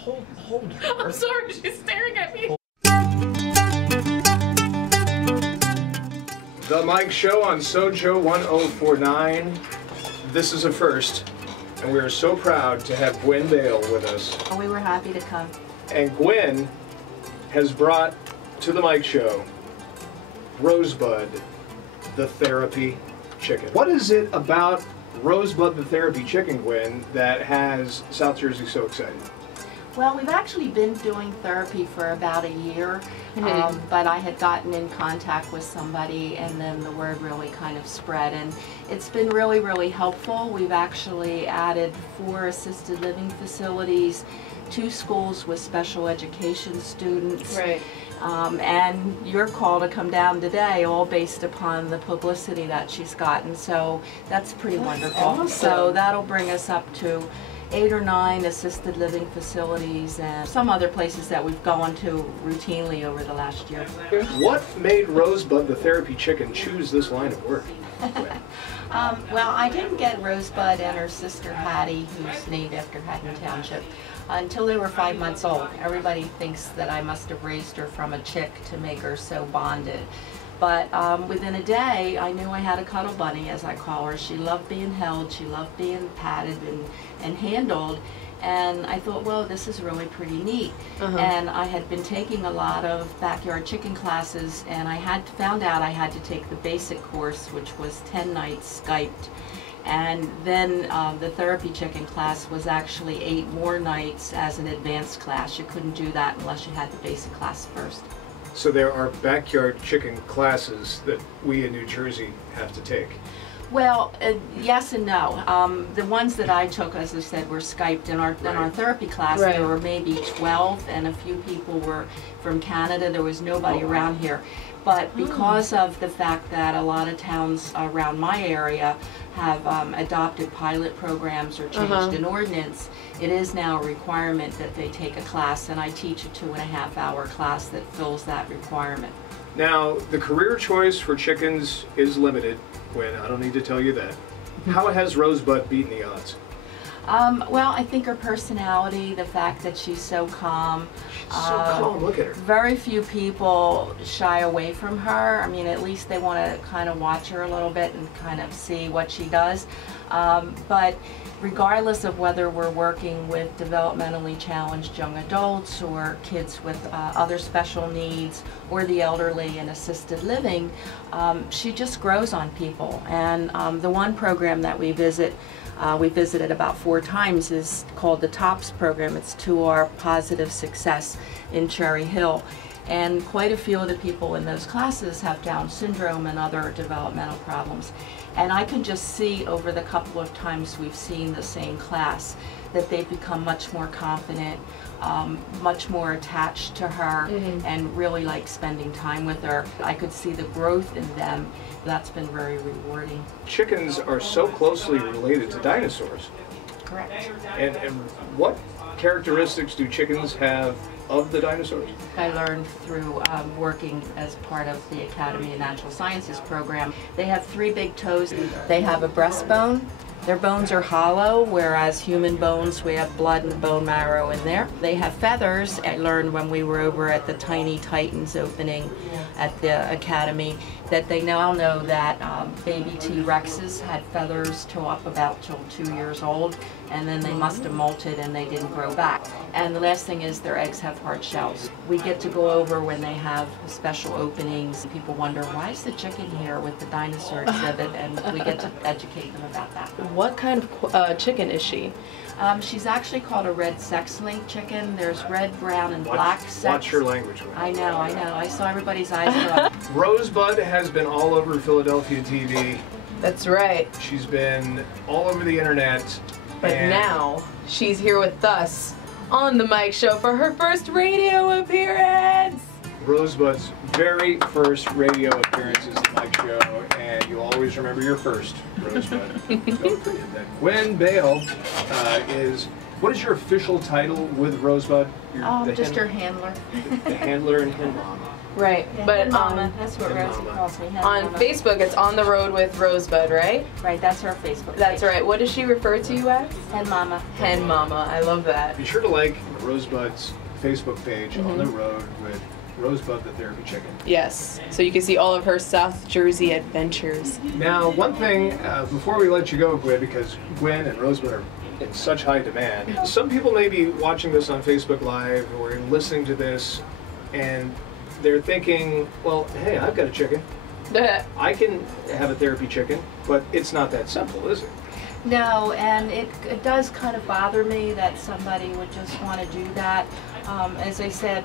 Hold her. I'm sorry, she's staring at me. The Mike Show on SoJO 1049. This is a first, and we are so proud to have Gwen Bale with us. We were happy to come. And Gwen has brought to the Mike Show Rosebud, the therapy chicken. What is it about Rosebud, the therapy chicken, Gwen, that has South Jersey so excited? Well, we've actually been doing therapy for about a year, but I had gotten in contact with somebody and then the word really kind of spread, and it's been really, really helpful. We've actually added 4 assisted living facilities, 2 schools with special education students. Right. And your call to come down today, all based upon the publicity that she's gotten, so that's pretty wonderful. Awesome. So that'll bring us up to 8 or 9 assisted living facilities and some other places that we've gone to routinely over the last year. What made Rosebud, the therapy chicken, choose this line of work? Well, I didn't get Rosebud and her sister Hattie, who's named after Haddon Township, until they were 5 months old. Everybody thinks that I must have raised her from a chick to make her so bonded. But within a day, I knew I had a cuddle bunny, as I call her. She loved being held, she loved being patted and handled. And I thought, well, this is really pretty neat. And I had been taking a lot of backyard chicken classes, and I had found out I had to take the basic course, which was 10 nights Skyped. And then the therapy chicken class was actually 8 more nights as an advanced class. You couldn't do that unless you had the basic class first. So there are backyard chicken classes that we in New Jersey have to take. Well, yes and no. The ones that I took, as I said, were Skyped. In our therapy class, there were maybe 12, and a few people were from Canada. There was nobody around here. But because of the fact that a lot of towns around my area have adopted pilot programs or changed an ordinance, it is now a requirement that they take a class, and I teach a 2.5-hour class that fills that requirement. Now, the career choice for chickens is limited, Gwen, I don't need to tell you that. How has Rosebud beaten the odds? Well, I think her personality, the fact that she's so calm. She's so calm, look at her. Very few people shy away from her. I mean, at least they want to kind of watch her a little bit and kind of see what she does. But regardless of whether we're working with developmentally challenged young adults or kids with other special needs or the elderly in assisted living, she just grows on people. And the one program that we visited about 4 times is called the TOPS program. It's to our Positive Success in Cherry Hill. And quite a few of the people in those classes have Down syndrome and other developmental problems. And I can just see over the couple of times we've seen the same class that they've become much more confident, much more attached to her, and really like spending time with her. I could see the growth in them. That's been very rewarding. Chickens are so closely related to dinosaurs. Correct. And what characteristics do chickens have of the dinosaurs? I learned through working as part of the Academy of Natural Sciences program. They have 3 big toes. They have a breastbone. Their bones are hollow, whereas human bones, we have blood and bone marrow in there. They have feathers. I learned when we were over at the Tiny Titans opening at the Academy that they now know that baby T-Rexes had feathers till up about till 2 years old, and then they must have molted and they didn't grow back. And the last thing is their eggs have hard shells. We get to go over when they have special openings. People wonder, why is the chicken here with the dinosaur exhibit? And we get to educate them about that. What kind of chicken is she? She's actually called a red sex-linked chicken. There's red, brown, and black sex. Watch your language. I know. I saw everybody's eyes go up. Rosebud has been all over Philadelphia TV. That's right. She's been all over the internet. But now she's here with us on the Mike Show for her first radio appearance. Rosebud's very first radio appearance is the Mike Show, and you'll always remember your first, Rosebud. Don't forget that. Gwen Bale what is your official title with Rosebud? Just her handler. The handler and hen mom. Right, Yeah, but Hen Mama, that's what Hen Rosie Mama. calls me. Hen on Mama. Facebook it's On the Road with Rosebud, right? Right, that's her Facebook That's page. right. What does she refer to you as? Hen Mama. Hen Mama. I love that. Be sure to like Rosebud's Facebook page, On the Road with Rosebud the Therapy Chicken. Yes. So you can see all of her South Jersey adventures. Now, one thing, before we let you go, Gwen, because Gwen and Rosebud are in such high demand, some people may be watching this on Facebook Live or listening to this, and they're thinking, well, hey, I've got a chicken. I can have a therapy chicken, but it's not that simple, is it? No, and it does kind of bother me that somebody would just want to do that. As I said,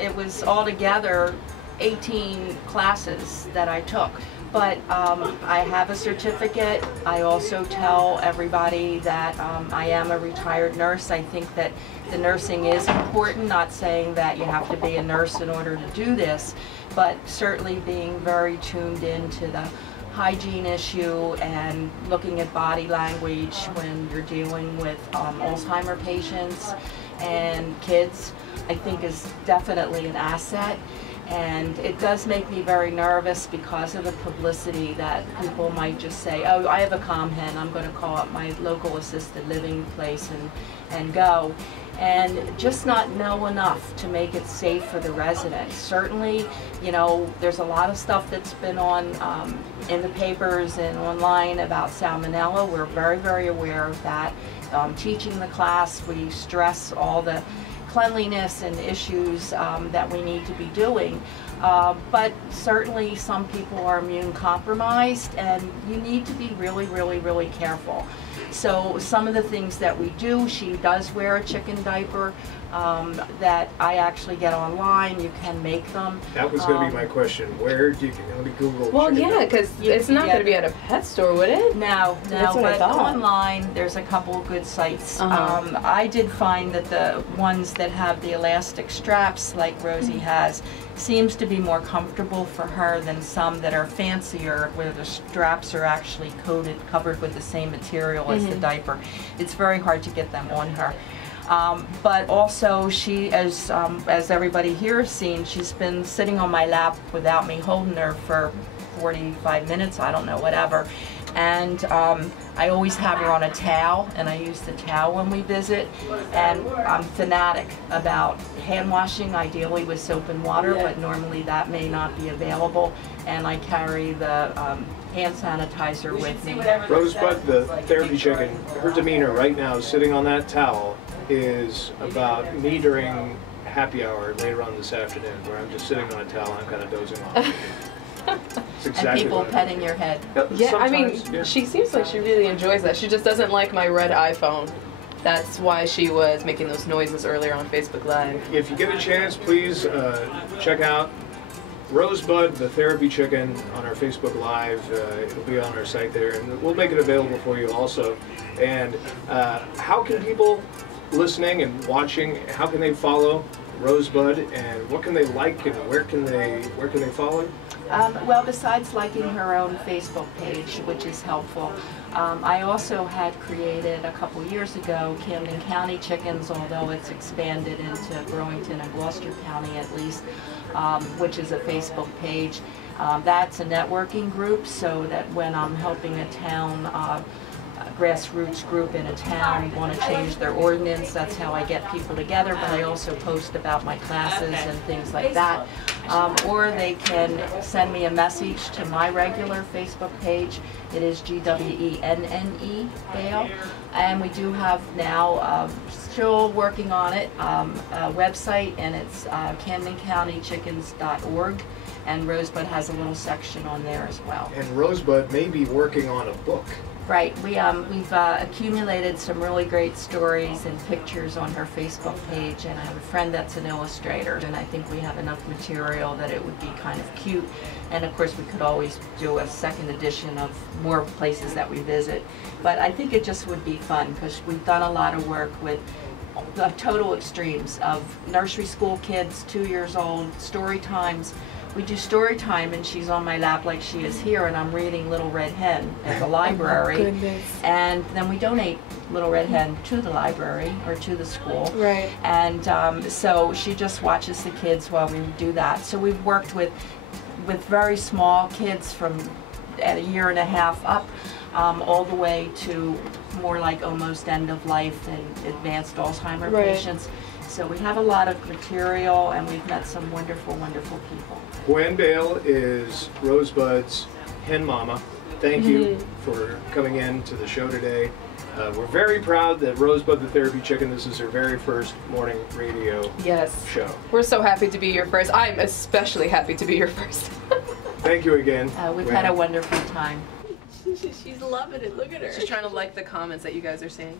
it was altogether 18 classes that I took. But I have a certificate. I also tell everybody that I am a retired nurse. I think that the nursing is important, not saying that you have to be a nurse in order to do this, but certainly being very tuned into the hygiene issue and looking at body language when you're dealing with Alzheimer patients and kids, I think is definitely an asset. And it does make me very nervous because of the publicity that people might just say, oh, I have a COM hen, I'm going to call up my local assisted living place and go. And just not know enough to make it safe for the residents. Certainly, you know, there's a lot of stuff that's been on in the papers and online about salmonella. We're very, very aware of that. Teaching the class, we stress all the cleanliness and issues that we need to be doing. But certainly some people are immune compromised and you need to be really, really, really careful. So some of the things that we do, she does wear a chicken diaper that I actually get online. You can make them. That was going to be my question. Where do you, let me Google. Well, chicken yeah, diaper. because it's not going to be at a pet store, would it? No, That's what I but thought. online there's a couple of good sites. Uh-huh. I did find that the ones that have the elastic straps like Rosie has seems to be more comfortable for her than some that are fancier where the straps are actually covered with the same material as the diaper. It's very hard to get them on her. But also she, as everybody here has seen, she's been sitting on my lap without me holding her for 45 minutes, I don't know, whatever. And I always have her on a towel, and I use the towel when we visit. And I'm fanatic about hand washing, ideally with soap and water, but normally that may not be available. And I carry the hand sanitizer with me. Rosebud, the therapy chicken, her demeanor right now sitting on that towel is about me during happy hour later on this afternoon, where I'm just sitting on a towel and I'm kind of dozing off. It's exactly And people what it petting your head. is. Yeah, I mean, Sometimes, yeah. she seems like she really enjoys that. She just doesn't like my red iPhone. That's why she was making those noises earlier on Facebook Live. If you get a chance, please check out Rosebud, the therapy chicken, on our Facebook Live. It'll be on our site there, and we'll make it available for you also. And how can people listening and watching, how can they follow Rosebud, and what can they like, and where can they follow? Well, besides liking her own Facebook page, which is helpful, I also had created a couple years ago Camden County Chickens, although it's expanded into Burlington and Gloucester County at least, which is a Facebook page. That's a networking group, so that when I'm helping a town, grassroots group in a town want to change their ordinance, that's how I get people together, but I also post about my classes and things like that. Or they can send me a message to my regular Facebook page. It is GWENNE, Dale. And we do have now, still working on it, a website, and it's CamdenCountyChickens.org. And Rosebud has a little section on there as well. And Rosebud may be working on a book. Right. We've accumulated some really great stories and pictures on her Facebook page, and I have a friend that's an illustrator, and I think we have enough material that it would be kind of cute. And of course we could always do a second edition of more places that we visit. But I think it just would be fun because we've done a lot of work with the total extremes of nursery school kids, 2 years old, story times, we do story time, and she's on my lap like she is here, and I'm reading Little Red Hen at the library. Oh, goodness. And then we donate Little Red Hen to the library or to the school. Right. And so she just watches the kids while we do that. So we've worked with very small kids from at a year and a half up, all the way to more like almost end of life and advanced Alzheimer's patients. So we have a lot of material, and we've met some wonderful, wonderful people. Gwen Bale is Rosebud's hen mama. Thank you for coming in to the show today. We're very proud that Rosebud the Therapy Chicken, this is her very first morning radio show. We're so happy to be your first. I'm especially happy to be your first. Thank you again. We've had a wonderful time. She's loving it. Look at her. She's trying to like the comments that you guys are saying.